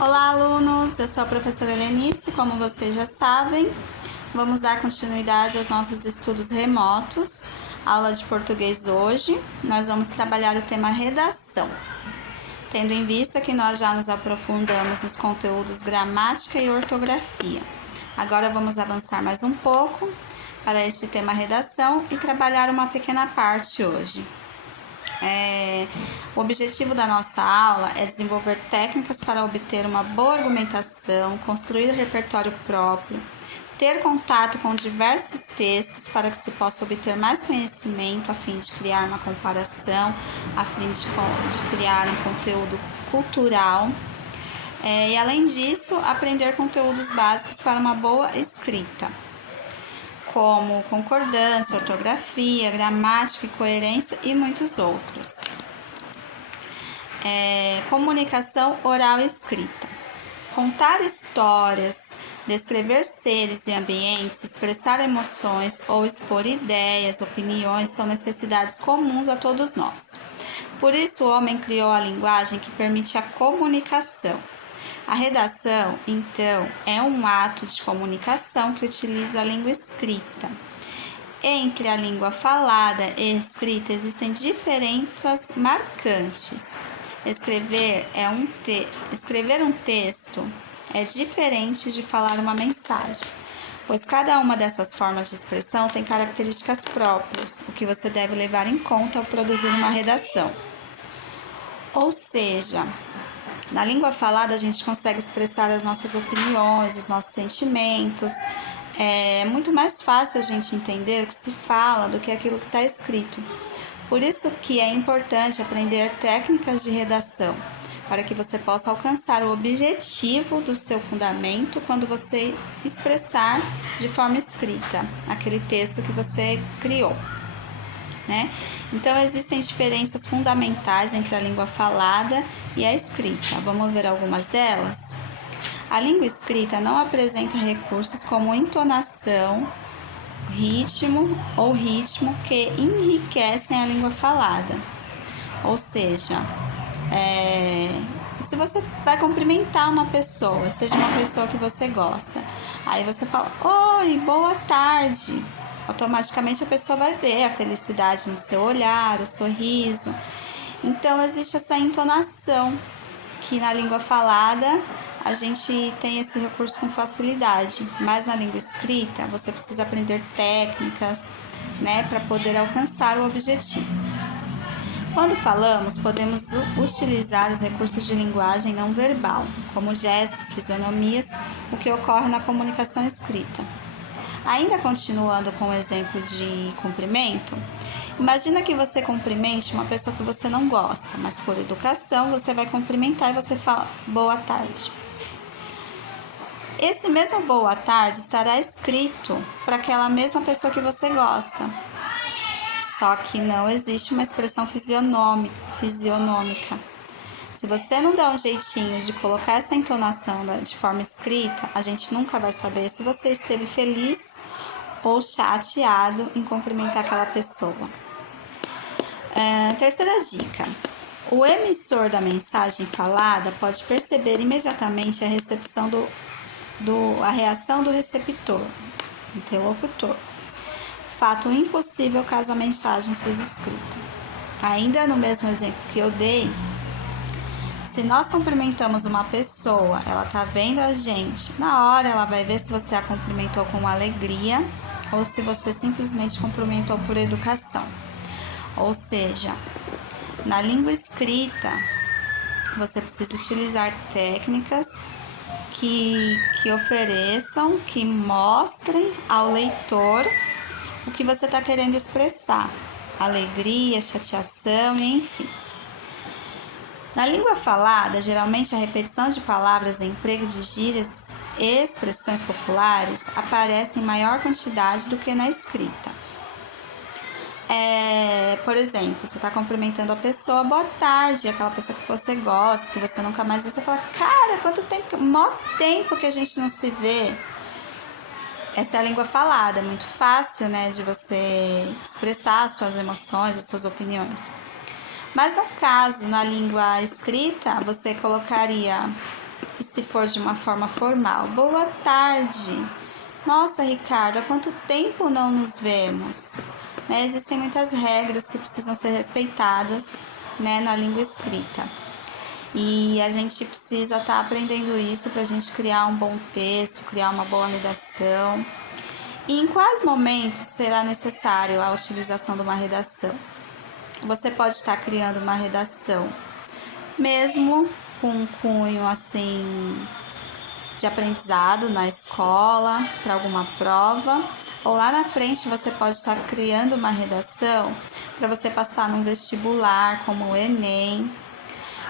Olá, alunos! Eu sou a professora Lenice. Como vocês já sabem, vamos dar continuidade aos nossos estudos remotos. Aula de português hoje, nós vamos trabalhar o tema redação, tendo em vista que nós já nos aprofundamos nos conteúdos gramática e ortografia. Agora vamos avançar mais um pouco para este tema redação e trabalhar uma pequena parte hoje. O objetivo da nossa aula é desenvolver técnicas para obter uma boa argumentação, construir um repertório próprio, ter contato com diversos textos para que se possa obter mais conhecimento a fim de criar uma comparação, a fim de criar um conteúdo cultural e, além disso, aprender conteúdos básicos para uma boa escrita, como concordância, ortografia, gramática e coerência e muitos outros. Comunicação oral e escrita. Contar histórias, descrever seres e ambientes, expressar emoções ou expor ideias, opiniões são necessidades comuns a todos nós. Por isso, o homem criou a linguagem que permite a comunicação. A redação, então, é um ato de comunicação que utiliza a língua escrita. Entre a língua falada e escrita existem diferenças marcantes. Escrever um texto é diferente de falar uma mensagem, pois cada uma dessas formas de expressão tem características próprias, o que você deve levar em conta ao produzir uma redação. Ou seja, na língua falada a gente consegue expressar as nossas opiniões, os nossos sentimentos. É muito mais fácil a gente entender o que se fala do que aquilo que está escrito. Por isso que é importante aprender técnicas de redação, para que você possa alcançar o objetivo do seu fundamento quando você expressar de forma escrita aquele texto que você criou, né? Então, existem diferenças fundamentais entre a língua falada e a escrita. Vamos ver algumas delas? A língua escrita não apresenta recursos como entonação, ritmo que enriquecem a língua falada. Ou seja, se você vai cumprimentar uma pessoa, seja uma pessoa que você gosta, aí você fala, oi, boa tarde. Automaticamente a pessoa vai ver a felicidade no seu olhar, o sorriso. Então, existe essa entonação que na língua falada a gente tem esse recurso com facilidade, mas na língua escrita você precisa aprender técnicas, né, para poder alcançar o objetivo. Quando falamos, podemos utilizar os recursos de linguagem não verbal, como gestos, fisionomias, o que ocorre na comunicação escrita. Ainda continuando com o exemplo de cumprimento, imagina que você cumprimente uma pessoa que você não gosta, mas por educação você vai cumprimentar e você fala boa tarde. Esse mesmo boa tarde estará escrito para aquela mesma pessoa que você gosta, só que não existe uma expressão fisionômica. Se você não der um jeitinho de colocar essa entonação de forma escrita, a gente nunca vai saber se você esteve feliz ou chateado em cumprimentar aquela pessoa. Terceira dica. O emissor da mensagem falada pode perceber imediatamente a reação do receptor, interlocutor. Fato impossível caso a mensagem seja escrita. Ainda no mesmo exemplo que eu dei, se nós cumprimentamos uma pessoa, ela está vendo a gente, na hora ela vai ver se você a cumprimentou com alegria ou se você simplesmente cumprimentou por educação. Ou seja, na língua escrita, você precisa utilizar técnicas que ofereçam, que mostrem ao leitor o que você está querendo expressar, alegria, chateação, enfim. Na língua falada, geralmente a repetição de palavras e emprego de gírias e expressões populares aparece em maior quantidade do que na escrita. Por exemplo, você está cumprimentando a pessoa, boa tarde, aquela pessoa que você gosta, que você nunca mais viu, você fala, cara, quanto tempo, mó tempo que a gente não se vê. Essa é a língua falada, muito fácil, né, de você expressar as suas emoções, as suas opiniões. Mas no caso, na língua escrita, você colocaria E se for de uma forma formal, boa tarde. Nossa, Ricardo, há quanto tempo não nos vemos? Né? Existem muitas regras que precisam ser respeitadas, né, na língua escrita. E a gente precisa estar aprendendo isso para a gente criar um bom texto, criar uma boa redação. E em quais momentos será necessário a utilização de uma redação? Você pode estar criando uma redação mesmo com um cunho assim de aprendizado na escola, para alguma prova, ou lá na frente você pode estar criando uma redação para você passar num vestibular, como o Enem.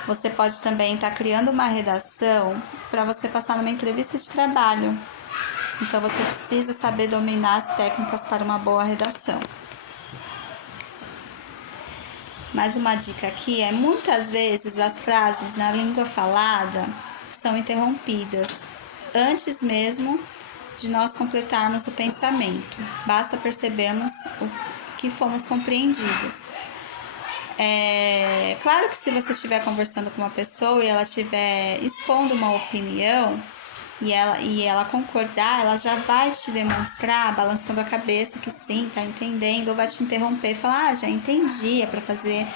Você pode também estar criando uma redação para você passar numa entrevista de trabalho. Então você precisa saber dominar as técnicas para uma boa redação. Mais uma dica aqui é: muitas vezes as frases na língua falada são interrompidas antes mesmo de nós completarmos o pensamento. Basta percebermos o que fomos compreendidos. Claro que se você estiver conversando com uma pessoa e ela estiver expondo uma opinião e ela concordar, ela já vai te demonstrar, balançando a cabeça, que sim, está entendendo, ou vai te interromper e falar: já entendi, é para fazer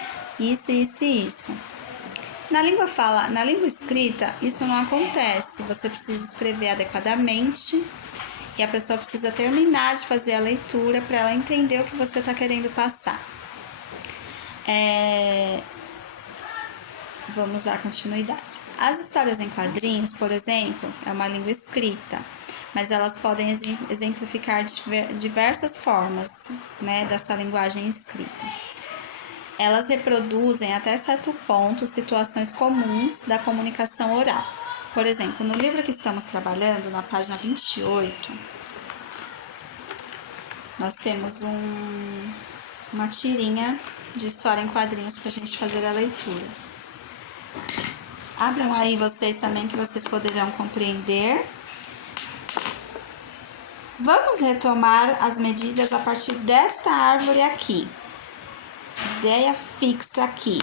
isso, isso e isso. Na língua escrita, isso não acontece. Você precisa escrever adequadamente e a pessoa precisa terminar de fazer a leitura para ela entender o que você está querendo passar. Vamos dar continuidade. As histórias em quadrinhos, por exemplo, é uma língua escrita, mas elas podem exemplificar diversas formas, né, dessa linguagem escrita. Elas reproduzem até certo ponto situações comuns da comunicação oral. Por exemplo, no livro que estamos trabalhando, na página 28, nós temos uma tirinha de história em quadrinhos para a gente fazer a leitura. Abram aí vocês também, que vocês poderão compreender. Vamos retomar as medidas a partir desta árvore aqui. Ideia fixa aqui.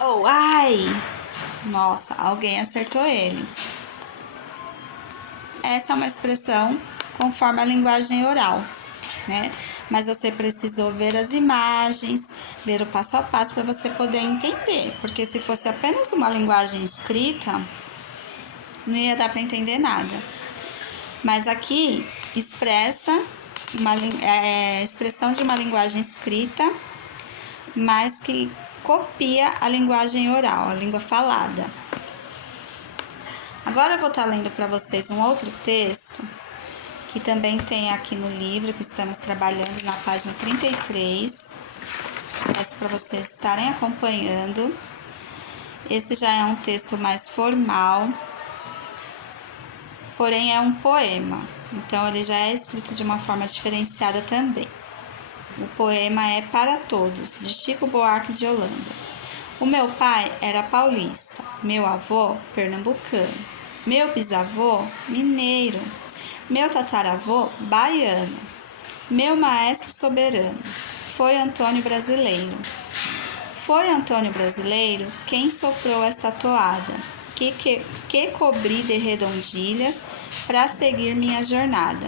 Oh, ai! Nossa, alguém acertou ele. Essa é uma expressão conforme a linguagem oral, né? Mas você precisou ver as imagens, ver o passo a passo para você poder entender. Porque se fosse apenas uma linguagem escrita, não ia dar para entender nada. Mas aqui expressa expressão de uma linguagem escrita, mas que copia a linguagem oral, a língua falada. Agora eu vou estar lendo para vocês um outro texto, que também tem aqui no livro que estamos trabalhando na página 33. Peço para vocês estarem acompanhando. Esse já é um texto mais formal, porém é um poema, então ele já é escrito de uma forma diferenciada também. O poema é Para Todos, de Chico Buarque de Holanda. O meu pai era paulista, meu avô pernambucano, meu bisavô mineiro, meu tataravô baiano, meu maestro soberano foi Antônio Brasileiro. Foi Antônio Brasileiro quem soprou esta toada, que cobri de redondilhas para seguir minha jornada.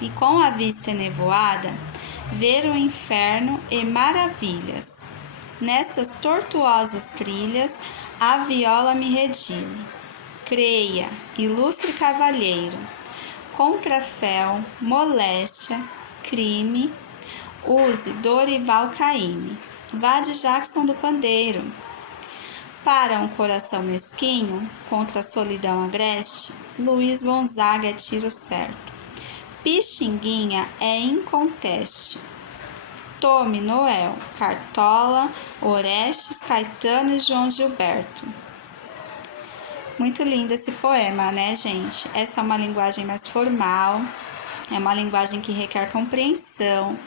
E com a vista enevoada, ver o inferno e maravilhas. Nestas tortuosas trilhas, a viola me redime. Creia, ilustre cavalheiro, contrafel, moléstia, crime, use Dorival Caymmi, vá de Jackson do Pandeiro. Para um coração mesquinho, contra a solidão agreste, Luiz Gonzaga é tiro certo. Pixinguinha é inconteste. Tome Noel, Cartola, Orestes, Caetano e João Gilberto. Muito lindo esse poema, né, gente? Essa é uma linguagem mais formal, é uma linguagem que requer compreensão.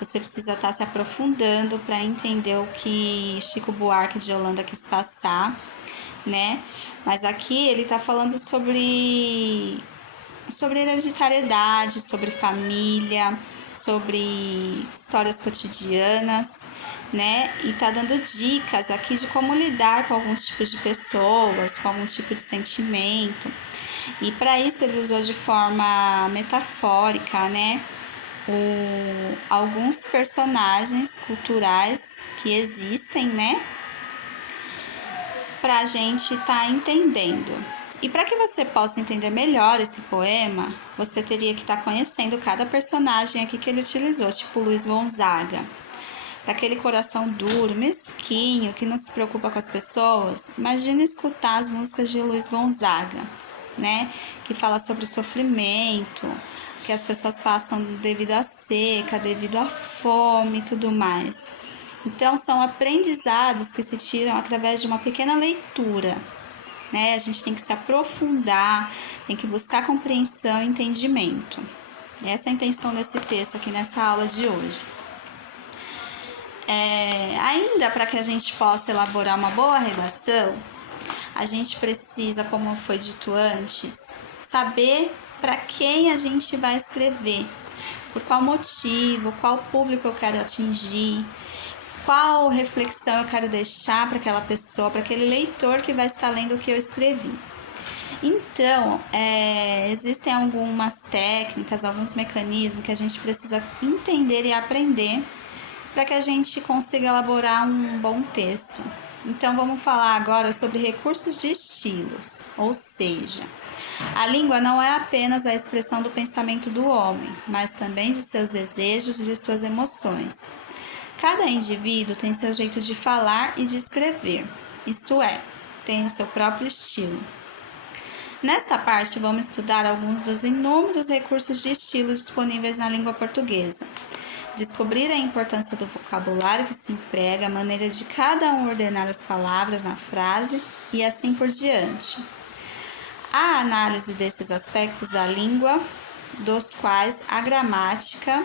Você precisa estar se aprofundando para entender o que Chico Buarque de Holanda quis passar, né? Mas aqui ele está falando sobre hereditariedade, sobre família, sobre histórias cotidianas, né? E tá dando dicas aqui de como lidar com alguns tipos de pessoas, com algum tipo de sentimento. E para isso ele usou de forma metafórica, né? Alguns personagens culturais que existem, né? Para a gente estar entendendo. E para que você possa entender melhor esse poema, você teria que estar conhecendo cada personagem aqui que ele utilizou, tipo Luiz Gonzaga. Daquele coração duro, mesquinho, que não se preocupa com as pessoas, imagina escutar as músicas de Luiz Gonzaga, né? Que fala sobre o sofrimento, que as pessoas passam devido à seca, devido à fome e tudo mais. Então, são aprendizados que se tiram através de uma pequena leitura, né? A gente tem que se aprofundar, tem que buscar compreensão e entendimento. Essa é a intenção desse texto aqui nessa aula de hoje. Ainda para que a gente possa elaborar uma boa redação, a gente precisa, como foi dito antes, saber para quem a gente vai escrever, por qual motivo, qual público eu quero atingir, qual reflexão eu quero deixar para aquela pessoa, para aquele leitor que vai estar lendo o que eu escrevi. Então, existem algumas técnicas, alguns mecanismos que a gente precisa entender e aprender para que a gente consiga elaborar um bom texto. Então, vamos falar agora sobre recursos de estilos, ou seja, a língua não é apenas a expressão do pensamento do homem, mas também de seus desejos e de suas emoções. Cada indivíduo tem seu jeito de falar e de escrever, isto é, tem o seu próprio estilo. Nesta parte, vamos estudar alguns dos inúmeros recursos de estilo disponíveis na língua portuguesa. Descobrir a importância do vocabulário que se emprega, a maneira de cada um ordenar as palavras na frase e assim por diante. A análise desses aspectos da língua, dos quais a gramática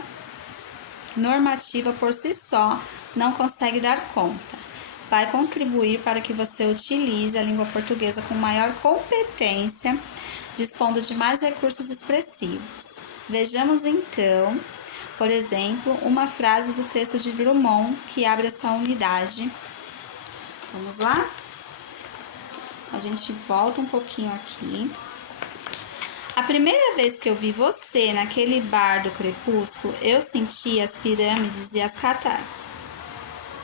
normativa por si só não consegue dar conta, vai contribuir para que você utilize a língua portuguesa com maior competência, dispondo de mais recursos expressivos. Vejamos então, por exemplo, uma frase do texto de Drummond que abre essa unidade. Vamos lá? A gente volta um pouquinho aqui. A primeira vez que eu vi você naquele bar do crepúsculo, eu senti as pirâmides e as cataratas.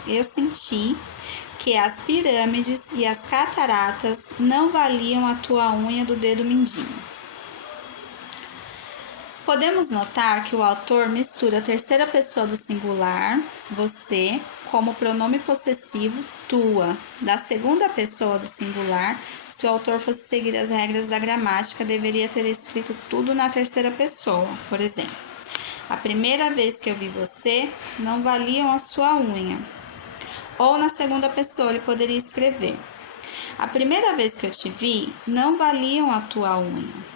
Eu senti que as pirâmides e as cataratas não valiam a tua unha do dedo mindinho. Podemos notar que o autor mistura a terceira pessoa do singular, você, como pronome possessivo, tua, da segunda pessoa do singular. Se o autor fosse seguir as regras da gramática, deveria ter escrito tudo na terceira pessoa. Por exemplo, a primeira vez que eu vi você, não valiam a sua unha. Ou na segunda pessoa ele poderia escrever: a primeira vez que eu te vi, não valiam a tua unha.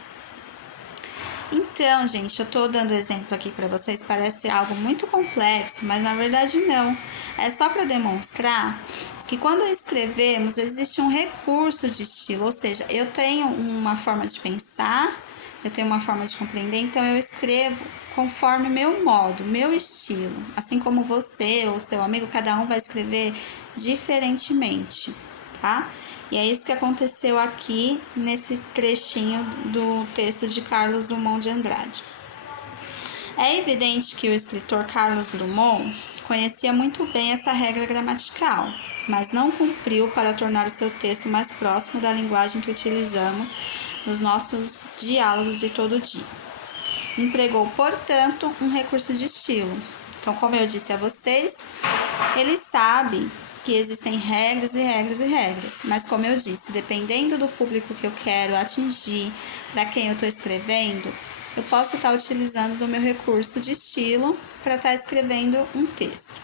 Então, gente, eu tô dando exemplo aqui para vocês, parece algo muito complexo, mas na verdade não. É só para demonstrar que quando escrevemos, existe um recurso de estilo, ou seja, eu tenho uma forma de pensar, eu tenho uma forma de compreender, então eu escrevo conforme meu modo, meu estilo. Assim como você ou seu amigo, cada um vai escrever diferentemente, tá? E é isso que aconteceu aqui nesse trechinho do texto de Carlos Drummond de Andrade. É evidente que o escritor Carlos Drummond conhecia muito bem essa regra gramatical, mas não cumpriu para tornar o seu texto mais próximo da linguagem que utilizamos nos nossos diálogos de todo dia. Empregou, portanto, um recurso de estilo. Então, como eu disse a vocês, ele sabe que existem regras e regras e regras, mas como eu disse, dependendo do público que eu quero atingir, para quem eu estou escrevendo, eu posso estar utilizando do meu recurso de estilo para estar escrevendo um texto.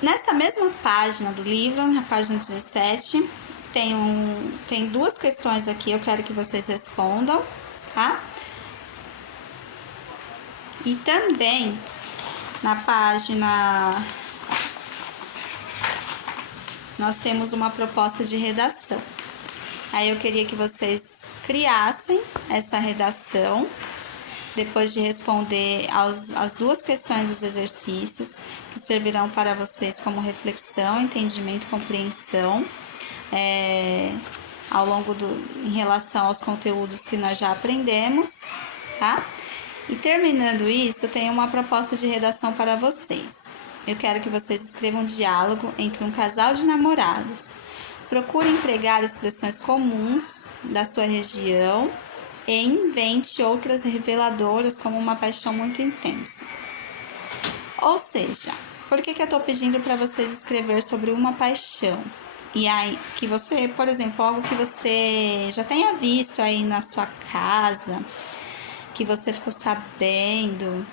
Nessa mesma página do livro, na página 17, tem duas questões aqui, eu quero que vocês respondam, tá? E também na página nós temos uma proposta de redação. Aí eu queria que vocês criassem essa redação depois de responder as duas questões dos exercícios, que servirão para vocês como reflexão, entendimento e compreensão em relação aos conteúdos que nós já aprendemos, tá? E terminando isso, eu tenho uma proposta de redação para vocês. Eu quero que vocês escrevam um diálogo entre um casal de namorados. Procure empregar expressões comuns da sua região e invente outras reveladoras como uma paixão muito intensa. Ou seja, por que eu estou pedindo para vocês escrever sobre uma paixão? E aí, que você, por exemplo, algo que você já tenha visto aí na sua casa, que você ficou sabendo,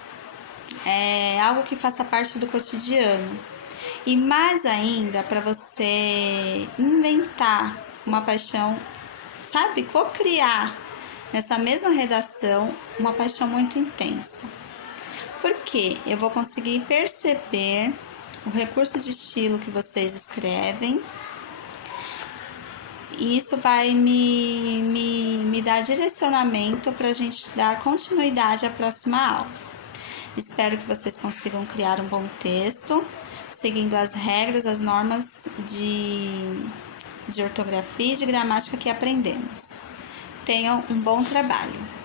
algo que faça parte do cotidiano. E mais ainda, para você inventar uma paixão, sabe? Cocriar nessa mesma redação uma paixão muito intensa. Porque eu vou conseguir perceber o recurso de estilo que vocês escrevem. E isso vai me dar direcionamento para a gente dar continuidade à próxima aula. Espero que vocês consigam criar um bom texto, seguindo as regras, as normas de ortografia e de gramática que aprendemos. Tenham um bom trabalho.